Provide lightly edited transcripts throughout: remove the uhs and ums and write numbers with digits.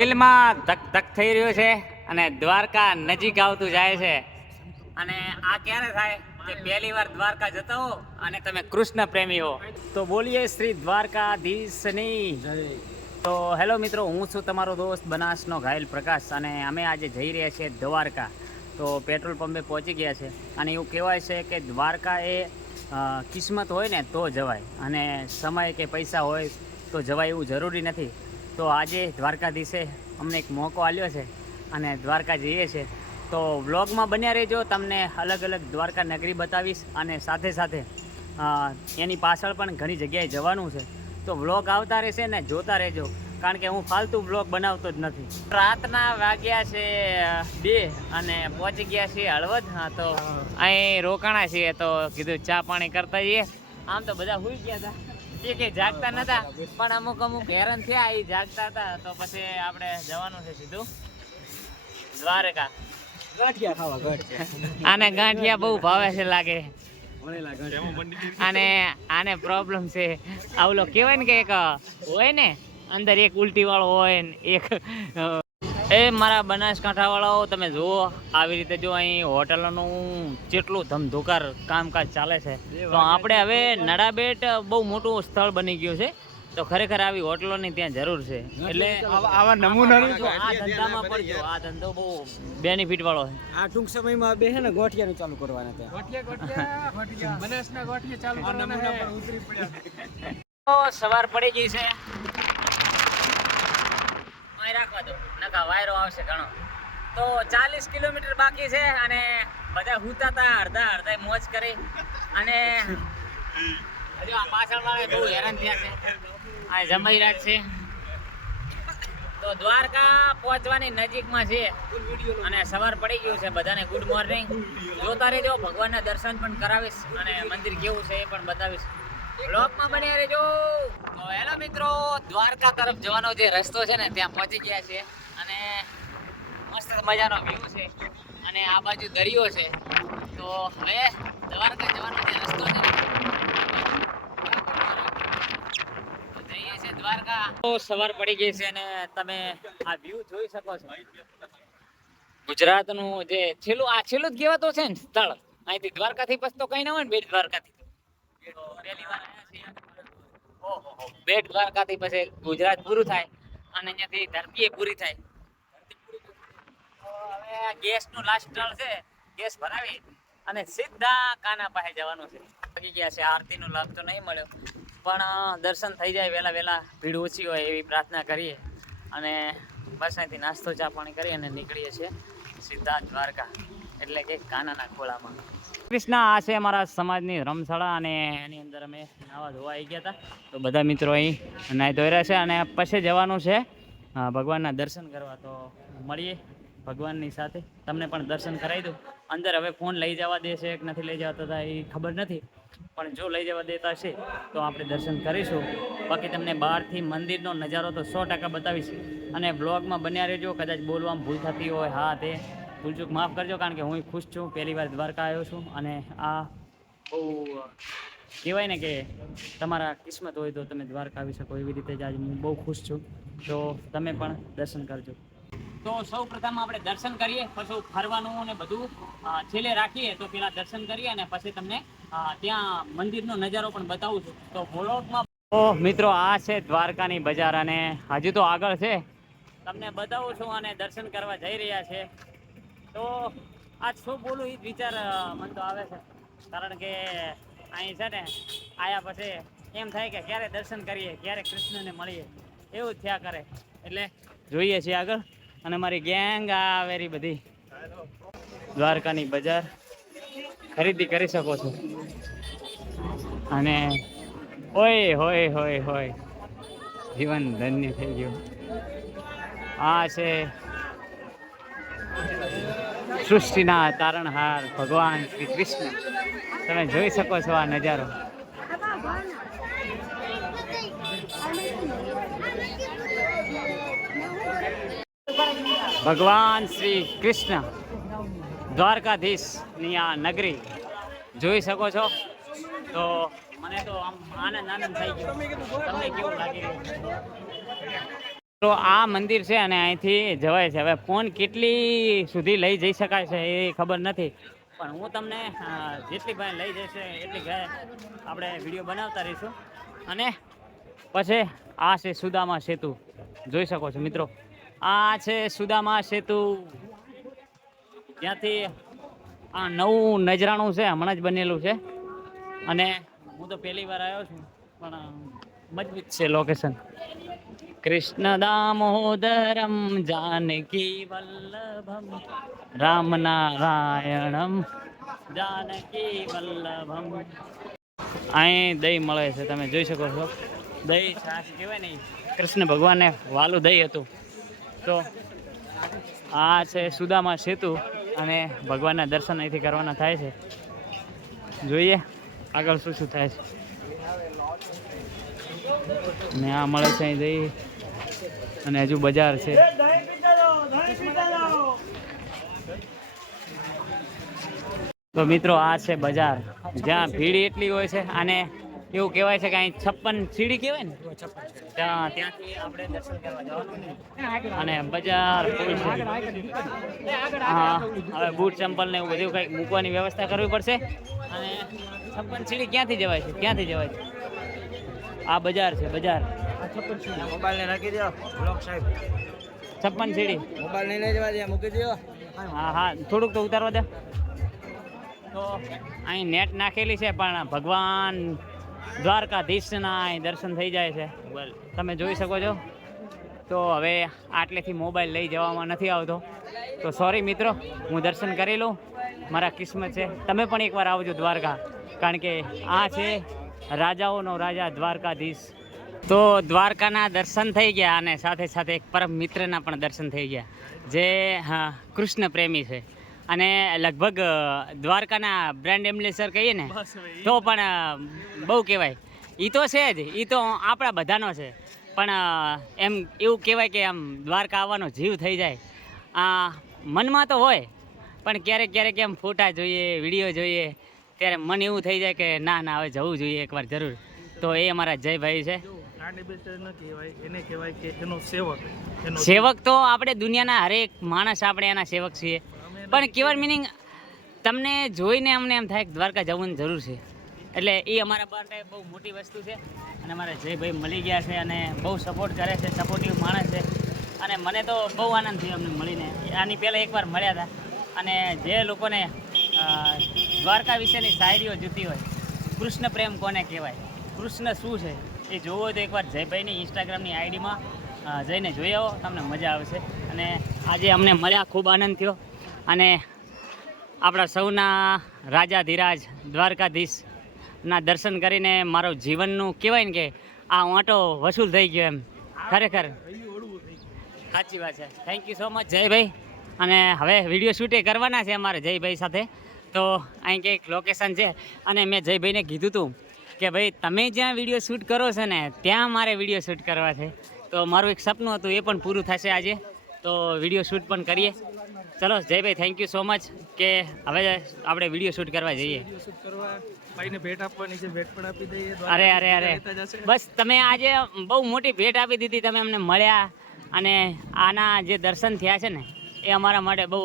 દિલમાં ધક ધક થઈ રહ્યું છે અને દ્વારકા નજીક આવતું જાય છે અને આ ક્યારે થાય કે પહેલી વાર દ્વારકા જતા હો અને તમે કૃષ્ણ પ્રેમી હો તો બોલીએ શ્રી દ્વારકાધીશની જય. તો હેલો મિત્રો, હું છું તમારો દોસ્ત બનાસનો ઘાયલ પ્રકાશ અને અમે આજે જઈ રહ્યા છીએ દ્વારકા. તો પેટ્રોલ પંપે પહોંચી ગયા છે અને એવું કહેવાય છે કે દ્વારકા એ કિસ્મત હોય ને તો જવાય અને સમય કે પૈસા હોય તો જવાય એવું જરૂરી નથી. તો આજે દ્વારકાધીશે અમને એક મોકો આપ્યો છે અને દ્વારકા જઈએ છીએ. તો વ્લોગમાં બન્યા રહેજો, તમને અલગ અલગ દ્વારકા નગરી બતાવીશ અને સાથે સાથે એની પાછળ પણ ઘણી જગ્યાએ જવાનું છે. તો વ્લોગ આવતા રહેશે ને જોતા રહેજો, કારણ કે હું ફાલતુ વ્લોગ બનાવતો જ નથી. રાતના વાગ્યા છે 2 અને પહોંચી ગયા છીએ હળવદ. તો અહીં રોકાણા છીએ તો કીધું ચા પાણી કરતા જઈએ. આમ તો બધા સુઈ ગયા હતા, કે જાગતા નતા, પણ અમુક હેરાન થયા, એ જાગતા હતા. તો પછી આપણે જવાનું છે સીધું દ્વારકા. ગાંઠિયા ખાવા ગાંઠિયા. આને ગાંઠિયા બહુ ભાવે છે લાગે. આને પ્રોબ્લેમ છે. આવલો કહેવાય ને કે એક હોય ને અંદર એક ઉલટી વાળો હોય ને એક એ મારા બનાસકાંઠા વાળાઓ તમે જુઓ આવી રીતે જો અહીં હોટલોનું કેટલું ધમધોકાર કામકાજ ચાલે છે. તો આપણે હવે નડાબેટ બહુ મોટું સ્થળ બની ગયું છે, તો ખરેખર આવી હોટલોની ત્યાં જરૂર છે. એટલે આવા નમૂનાની આ ધંધામાં પડજો, આ ધંધો બહુ બેનિફિટ વાળો છે. આ ટૂંક સમયમાં બે છે ને ગોઠિયાનું ચાલુ કરવાના હતા. બનાસના ગોઠિયા ચાલુ કરવાના પર ઉતરી પડ્યા. તો સવાર પડી ગઈ છે, રાખવા દો નકા વાયરો આવશે ઘણો. તો 40 કિલોમીટર બાકી છે અને બધા હુતા હતા, અડધા મોજ કરી અને હજુ આ પાછળ વાળા બહુ હેરાન થયા છે. આ જમાઈ રાત છે. તો દ્વારકા પહોંચવાની નજીકમાં છે અને સવાર પડી ગયું છે. બધાને ગુડ મોર્નિંગ. જોતા રહેજો, ભગવાનના દર્શન પણ કરાવીશ અને મંદિર કેવું છે એ પણ બતાવીશ. બ્લોગમાં બન્યા રહેજો. તો હેલો મિત્રો, દ્વારકા તરફ જવાનો જે રસ્તો છે ને ત્યાં પહોંચી ગયા છે અને મસ્ત મજાનો વ્યૂ છે અને આ બાજુ દરિયો છે. તો હવે દ્વારકા જવાનો જે રસ્તો છે ને તો જઈએ છે દ્વારકા. તો સવાર પડી ગઈ છે અને તમે આ વ્યૂ જોઈ શકો છો. ગુજરાતનું જે છેલ્લું જ કહેવાતો છે ને સ્થળ અહીંથી દ્વારકાથી પછી તો કઈ ના હોય ને બેટ દ્વારકાથી. પહેલી વાર આવ્યા છીએ. ઓહો, બેટ દ્વારકાથી પછી ગુજરાત પૂરું થાય અને અહીંયાથી ધરતી પૂરી થાય. તો હવે ગેસનું લાસ્ટ સ્થળ છે, ગેસ ભરાવી અને સીધા કાના પાસે જવાનું છે. પગી ગયા છે. આરતીનો લાભ તો નહીં મળ્યો, પણ દર્શન થઈ જાય વહેલા ભીડ ઓછી હોય એવી પ્રાર્થના કરીએ અને બસ અહીંથી નાસ્તો ચા પાણી કરી અને નીકળીએ છીએ સીધા દ્વારકા, એટલે કે કાનાના ખોળામાં. કૃષ્ણ, આ છે અમારા સમાજની રમશાળા અને એની અંદર અમે નાવા ધોવા આવી ગયા હતા. તો બધા મિત્રો અહીં નાહી ધોઈ રહ્યા છે અને પછી જવાનું છે ભગવાનના દર્શન કરવા. તો મળીએ ભગવાનની સાથે, તમને પણ દર્શન કરાવી દઉં. અંદર હવે ફોન લઈ જવા દેશે કે નથી લઈ જતા એ ખબર નથી, પણ જો લઈ જવા દેતા છે તો આપણે દર્શન કરીશું. બાકી તમને બહારથી મંદિરનો નજારો તો 100% બતાવીશ અને બ્લોગમાં બન્યા રહેજો. કદાચ બોલવામાં ભૂલ થતી હોય, હા તે ભૂલચૂક માફ કરજો, કારણ કે હું ખુશ છું. પહેલી વાર દ્વારકા આવ્યો છું અને આ બહુ કહેવાય ને કે તમારા કિસ્મત હોય તો તમે દ્વારકા આવી શકો, એવી રીતે જ આજે હું બહુ ખુશ છું. તો તમે પણ દર્શન કરજો. તો સૌ પ્રથમ આપણે દર્શન કરીએ, પછી ફરવાનું અને બધું છેલ્લે રાખીએ. તો પેલા દર્શન કરીએ અને પછી તમને ત્યાં મંદિરનો નજારો પણ બતાવું છું. તો વ્લોગમાં તો મિત્રો આ છે દ્વારકાની બજાર અને હજુ તો આગળ છે, તમને બતાવું છું અને દર્શન કરવા જઈ રહ્યા છે. તો આ શું બોલું એ વિચાર મને તો આવે છે, કારણ કે અહીં છે ને આયા પછી એમ થાય કે ક્યારે દર્શન કરીએ, ક્યારે કૃષ્ણને મળીએ, એવું જ થયા કરે. એટલે જોઈએ છીએ આગળ અને મારી ગેંગ આવેરી બધી દ્વારકાની બજાર ખરીદી કરી શકો છો. અને હોય જીવન ધન્ય થઈ ગયું. આ છે સૃષ્ટિના તારણહાર ભગવાન શ્રી કૃષ્ણ. તમે જોઈ શકો છો આ નજારો. ભગવાન શ્રી કૃષ્ણ દ્વારકાધીશની આ નગરી જોઈ શકો છો. તો મને તો આમ આનંદ થઈ ગયો. તમને કેવું લાગી રહ્યું? તો આ મંદિર છે અને અહીંથી જવાય છે. હવે ફોન કેટલી સુધી લઈ જઈ શકાય છે એ ખબર નથી, પણ હું તમને જેટલી ભાઈ લઈ જશે એટલી ભાઈ આપણે વિડીયો બનાવતા રહીશું. અને પછી આ છે સુદામા સેતુ, જોઈ શકો છો મિત્રો. આ છે સુદામા સેતુ, ત્યાંથી આ નવું નજરાણું છે, હમણાં જ બનેલું છે. અને હું તો પહેલી વાર આવ્યો છું, પણ મજબૂત છે લોકેશન. કૃષ્ણ દામોદરમ જાનકી વલ્લભમ રામ નારાયણમ જાનકી વલ્લભમ. અહીં દહીં મળે છે, તમે જોઈ શકો છો. દહીં છાશ કહેવાય ને, કૃષ્ણ ભગવાનને વાલું દહીં હતું. તો આ છે સુદામા સેતુ અને ભગવાનના દર્શન અહીંથી કરવાના થાય છે. જોઈએ આગળ શું શું થાય છે. અને આ મળે છે અહીં દહીં, અને હજુ બજાર છે. તો મિત્રો આ છે બજાર, જ્યાં ભીડ એટલી હોય છે. અને એવું કહેવાય છે કે અહીં 56 સીડી કહેવાય ને, ત્યાંથી આપણે દર્શન કરવા જવાનું. અને બજાર ફૂલ છે. હા, હવે બૂટ ચંપલ ને એવું બધું કંઈક મૂકવાની વ્યવસ્થા કરવી પડશે. અને 56 સીડી ક્યાંથી જવાય છે, ક્યાંથી જવાય છે? આ બજાર છે, બજાર. મોબાઈલ ને રાખી દો બ્લોક સાહેબ. 56 સીડી મોબાઈલ નહીં લઈ જવા દે, મૂકી દો. હા હા, થોડુંક તો ઉતારવા દે. તો અહીં નેટ નાખેલી છે, પણ ભગવાન દ્વારકાધીશના અહીં દર્શન થઈ જાય છે, તમે જોઈ શકો છો. તો હવે આટલેથી મોબાઈલ લઈ જવામાં નથી આવતો, તો સોરી મિત્રો, હું દર્શન કરી લઉં. મારા કિસ્મત છે. તમે પણ એકવાર આવજો દ્વારકા, કારણ કે આ છે રાજાઓનો રાજા દ્વારકાધીશ. તો દ્વારકાના દર્શન થઈ ગયા, અને સાથે સાથે એક પરમ મિત્રના પણ દર્શન થઈ ગયા, જે કૃષ્ણ પ્રેમી છે. અને લગભગ દ્વારકાના બ્રાન્ડ એમ્બેસેડર કહીએ ને તો પણ બહુ કહેવાય. એ તો છે જ, એ તો આપણા બધાનો છે. પણ એમ એવું કહેવાય કે આમ દ્વારકા આવવાનો જીવ થઈ જાય. મનમાં તો હોય, પણ ક્યારેક ક્યારેક એમ ફોટા જોઈએ, વિડીયો જોઈએ, ત્યારે મન એવું થઈ જાય કે ના ના હવે જવું જોઈએ એકવાર જરૂર. તો એ અમારા જયભાઈ છે. સેવક તો આપણે દુનિયાના હરેક માણસ આપણે એના સેવક છીએ, પણ કેવળ મિનિંગ તમને જોઈને અમને એમ થાય કે દ્વારકા જવાની જરૂર છે. એટલે એ અમારા માટે બહુ મોટી વસ્તુ છે. અને અમારા જયભાઈ મળી ગયા છે અને બહુ સપોર્ટ કરે છે, સપોર્ટિવ માણસ છે. અને મને તો બહુ આનંદ થયો અમને મળીને. આની પહેલાં એકવાર મળ્યા હતા. અને જે લોકોને દ્વારકા વિશેની શાયરીઓ જોતી હોય, કૃષ્ણ પ્રેમ કોને કહેવાય, કૃષ્ણ શું છે, એ જોવો હોય તો એકવાર જયભાઈની ઇન્સ્ટાગ્રામની આઈડીમાં જઈને જોઈ આવો, તમને મજા આવશે. અને આજે અમને મળ્યા, ખૂબ આનંદ થયો. અને આપણા સૌના રાજાધિરાજ દ્વારકાધીશના દર્શન કરીને મારું જીવનનું કહેવાય ને કે આ વાંટો વસૂલ થઈ ગયો એમ. ખરેખર સાચી વાત છે. Thank you so much Jaybhai. અને હવે વિડીયો શૂટે કરવાના છે અમારે જયભાઈ સાથે. તો અહીં કંઈક લોકેશન છે, અને મેં જયભાઈને કીધું હતું કે ભાઈ તમે જ્યાં વિડીયો શૂટ કરો છો ને ત્યાં મારે વિડીયો શૂટ કરવા છે. તો મારું એક સપનું હતું, એ પણ પૂરું થશે આજે. તો વિડીયો શૂટ પણ કરીએ. ચલો Jaybhai, thank you so much કે હવે આપણે વિડીયો શૂટ કરવા જઈએ. અરે અરે અરે, બસ તમે આજે બહુ મોટી ભેટ આપી દીધી. તમે અમને મળ્યા અને આના જે દર્શન થયા છે ને એ અમારા માટે બહુ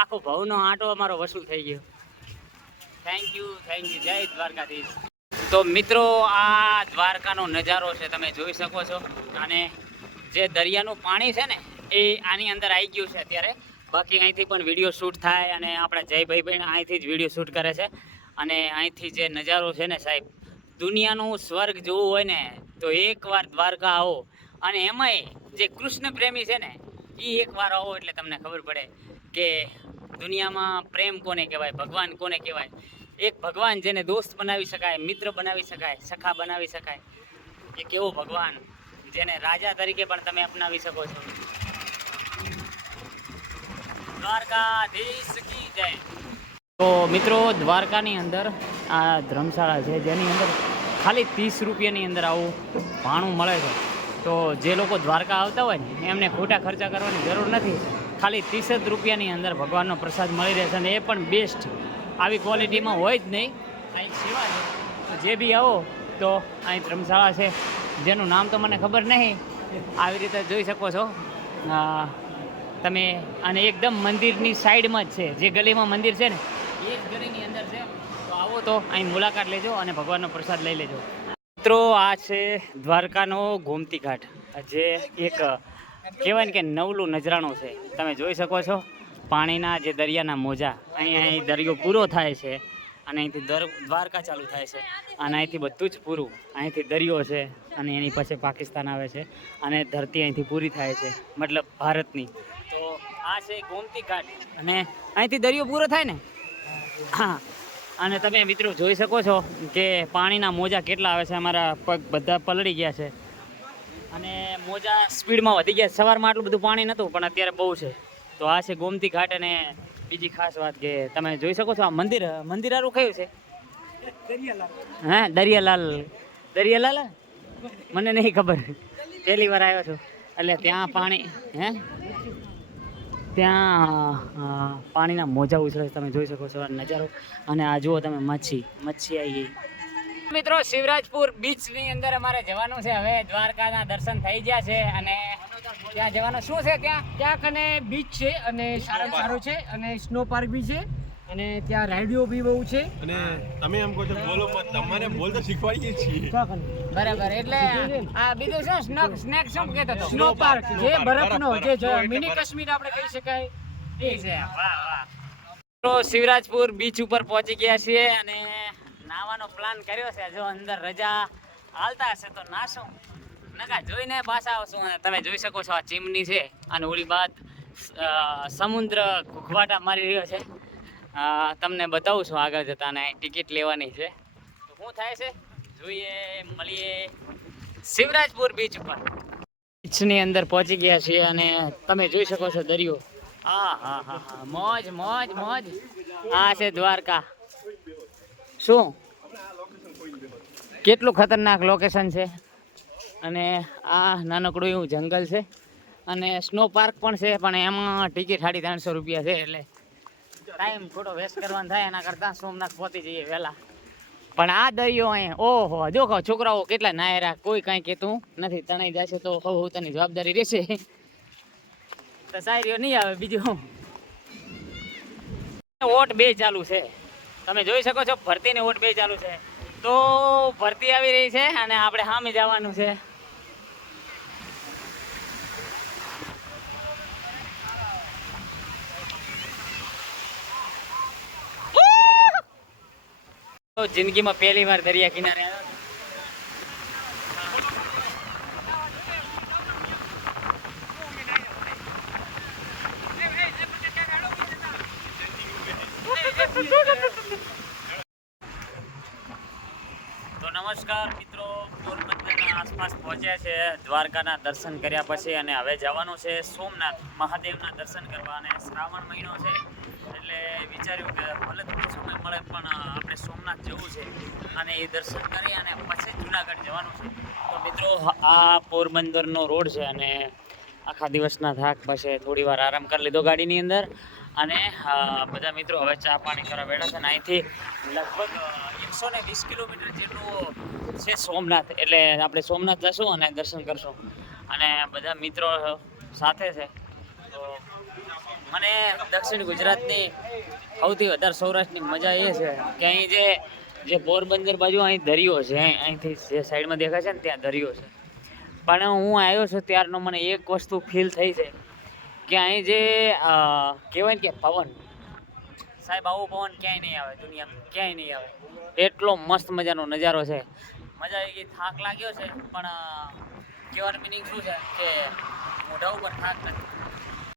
આખો ભવનો આંટો અમારો વસૂલ થઈ ગયો. થેન્ક યુ, જય દ્વારકાધીશ. તો મિત્રો આ દ્વારકાનો નજારો છે, તમે જોઈ શકો છો. અને જે દરિયાનું પાણી છે ને એ આની અંદર આવી ગયું છે અત્યારે. બાકી અહીંથી પણ વિડીયો શૂટ થાય, અને આપણા જયભાઈ પણ અહીંથી જ વિડીયો શૂટ કરે છે. અને અહીંથી જે નજારો છે ને સાહેબ, દુનિયાનું સ્વર્ગ જોવું હોય ને તો એકવાર દ્વારકા આવો. અને એમાંય જે કૃષ્ણ પ્રેમી છે ને એ એકવાર આવો એટલે તમને ખબર પડે કે દુનિયામાં પ્રેમ કોને કહેવાય, ભગવાન કોને કહેવાય. એક ભગવાન જેને દોસ્ત બનાવી શકાય, મિત્ર બનાવી શકાય, સખા બનાવી શકાય. એક એવો ભગવાન જેને રાજા તરીકે પણ તમે અપનાવી શકો છો. દ્વારકાધીશ કી જય. તો મિત્રો દ્વારકાની અંદર આ ધર્મશાળા છે, જેની અંદર ખાલી 30 રૂપિયાની અંદર આવું ભાણું મળે છે. તો જે લોકો દ્વારકા આવતા હોય ને એમને ખોટા ખર્ચા કરવાની જરૂર નથી. ખાલી 30 જ રૂપિયાની અંદર ભગવાનનો પ્રસાદ મળી રહેશે, અને એ પણ બેસ્ટ. આવી ક્વોલિટીમાં હોય જ નહીં. અહીં સેવા છે, તો જે બી આવો તો અહીં ધર્મશાળા છે, જેનું નામ તો મને ખબર નહીં, આવી રીતે જોઈ શકો છો તમે. અને એકદમ મંદિરની સાઈડમાં જ છે, જે ગલીમાં મંદિર છે ને એ જ ગલીની અંદર છે. તો આવો તો અહીં મુલાકાત લેજો અને ભગવાનનો પ્રસાદ લઈ લેજો. મિત્રો આ છે દ્વારકાનો ગોમતી ઘાટ, જે એક કહેવાય ને કે નવલું નજરાણું છે. તમે જોઈ શકો છો પાણીના જે દરિયાના મોજા, અહીં દરિયો પૂરો થાય છે અને અહીંથી દ્વારકા ચાલુ થાય છે અને અહીંથી બધું જ પૂરું. અહીંથી દરિયો છે અને એની પછી પાકિસ્તાન આવે છે અને ધરતી અહીંથી પૂરી થાય છે, મતલબ ભારતની. તો આ છે ગોમતી ઘાટ અને અહીંથી દરિયો પૂરો થાય ને. હા, અને તમે મિત્રો જોઈ શકો છો કે પાણીના મોજા કેટલા આવે છે. અમારા પગ બધા પલળી ગયા છે અને મોજા સ્પીડમાં વધી ગયા. સવારમાં આટલું બધું પાણી નહોતું પણ અત્યારે બહુ છે. તો આ છે ગોમતી ઘાટ. અને બીજી ખાસ વાત કે તમે જોઈ શકો છો આ મંદિર આરું કયું છે? હા, દરિયાલાલ મને નહીં ખબર, પહેલી વાર આવ્યો છું. એટલે ત્યાં પાણી ત્યાં પાણીના મોજા ઉછળે, તમે જોઈ શકો છો આ નજારો. અને આ જુઓ તમે મચ્છી આવી ગઈ. મિત્રો શિવરાજપુર બીચની અંદર અમારે જવાનું છે. હવે દ્વારકાના દર્શન થઈ ગયા છે અને ત્યાં જવાનું શું છે, ત્યાં કને બીચ છે અને સારામાં સારું છે અને સ્નો પાર્ક બી છે અને ત્યાં રાઇડો બી બહુ છે. અને તમે એમ કહો છો બોલો પણ તમારે બોલતા શીખવાડીએ છીએ. બરાબર. એટલે આ બીજું શું સ્નેક શું કહેતો હતો? સ્નો પાર્ક જે બરફનો, જે બરફ. મિની કાશ્મીર આપણે કહી શકાય એ છે. વાહ વાહ. તો શિવરાજપુર બીચ ઉપર પહોંચી ગયા છીએ અને નાવાનો પ્લાન કર્યો છે. જો અંદર રજા હાલતા હશે તો નાશું, નકા જોઈને પાછા આવશું. અને તમે જોઈ શકો છો આ ચીમની છે અને ઓલી બાદ સમુદ્ર ઘૂઘવાટા મારી રહ્યો છે. તમને બતાવું છું આગળ જતા, અને ટિકિટ લેવાની છે. તો શું થાય છે જોઈએ, મળીએ શિવરાજપુર બીચ ઉપર. બીચની અંદર પહોંચી ગયા છીએ અને તમે જોઈ શકો છો દરિયો. હા, મોજ મોજ મોજ. આ છે દ્વારકા. શું કેટલું ખતરનાક લોકેશન છે. અને આ નાનકડું એવું જંગલ છે અને સ્નો પાર્ક પણ છે, પણ એમાં ટિકિટ 350 રૂપિયા છે. એટલે ટાઈમ થોડો વેસ્ટ કરવાનો થાય, એના કરતાં સોમનાથ પહોંચી જઈએ વહેલા. પણ આ દરિયો અહીંયા ઓહો, જો કહો છોકરાઓ કેટલા નાયરા, કોઈ કાંઈ કહેતું નથી. તણાઈ જશે તો તની જવાબદારી રહેશે. તો સાયરીઓ નહીં આવે. બીજું ઓટ 2 ચાલુ છે, તમે જોઈ શકો છો. ભરતીને ઓટ 2 ચાલુ છે. તો ભરતી આવી રહી છે અને આપણે સામે જવાનું છે. તો જિંદગીમાં પહેલી વાર દરિયા કિનારે આવ્યો. તો નમસ્કાર મિત્રો, પોરબંદરના આસપાસ પહોંચ્યા છે દ્વારકાના દર્શન કર્યા પછી, અને હવે જવાનું છે સોમનાથ મહાદેવના દર્શન કરવા. અને શ્રાવણ મહિનો છે એટલે વિચાર્યું કે ભલે થોડો સમય મળે પણ આપણે સોમનાથ જવું છે અને એ દર્શન કરી અને પછી જુનાગઢ જવાનું છે. તો મિત્રો આ પોરબંદરનો રોડ છે અને આખા દિવસના થાક પછી થોડી વાર આરામ કરી લીધો ગાડીની અંદર. અને બધા મિત્રો હવે ચા પાણી કરવા બેઠા છે. અને અહીંથી લગભગ 120 કિલોમીટર જેટલું છે સોમનાથ. એટલે આપણે સોમનાથ જશું અને દર્શન કરશું અને બધા મિત્રો સાથે છે. તો મને દક્ષિણ ગુજરાતની સૌથી વધારે સૌરાષ્ટ્રની મજા એ છે કે અહીં જે પોરબંદર બાજુ અહીં દરિયો છે, અહીંથી જે સાઈડમાં દેખાય છે ને ત્યાં દરિયો છે. પણ હું આવ્યો છું ત્યારનો મને એક વસ્તુ ફીલ થઈ છે કે અહીં જે કહેવાય ને કે પવન, સાહેબ આવો પવન ક્યાંય નહીં આવે, દુનિયામાં ક્યાંય નહીં આવે. એટલો મસ્ત મજાનો નજારો છે. મજા આવી ગઈ. થાક લાગ્યો છે પણ કહેવાનો મિનિંગ શું છે કે મોઢા ઉપર થાક નથી.